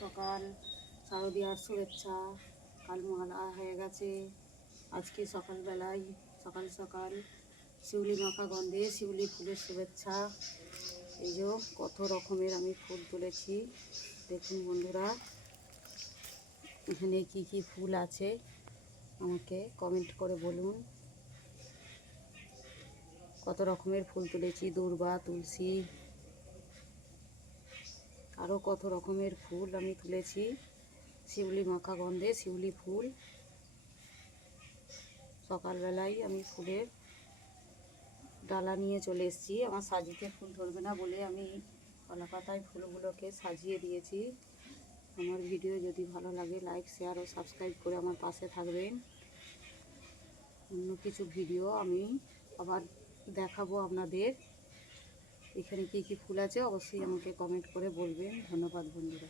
সকাল শারদীয়ার শুভেচ্ছা। কাল মহালয়া হয়ে গেছে। আজকে সকালবেলায় সকাল সকাল শিউলি মাখা গন্ধে শিউলি ফুলের শুভেচ্ছা। এই যে কত রকমের আমি ফুল তুলেছি, দেখুন বন্ধুরা। এখানে কি কি ফুল আছে আমাকে কমেন্ট করে বলুন। কত রকমের ফুল তুলেছি, দূর্বা, তুলসী, আরও কত রকমের ফুল আমি তুলেছি। শিউলি মাখা গন্ধে শিউলি ফুল। সকালবেলায় আমি ফুলের ডালা নিয়ে চলে এসেছি। আমার সাজিতে ফুল ধরবে না বলে আমি কলা পাতায় ফুলগুলোকে সাজিয়ে দিয়েছি। আমার ভিডিও যদি ভালো লাগে লাইক, শেয়ার ও সাবস্ক্রাইব করে আমার পাশে থাকবেন। অন্য কিছু ভিডিও আমি আবার দেখাবো আপনাদের। এখানে কি কি ফুল আছে অবশ্যই আমাকে কমেন্ট করে বলবেন। ধন্যবাদ বন্ধুরা।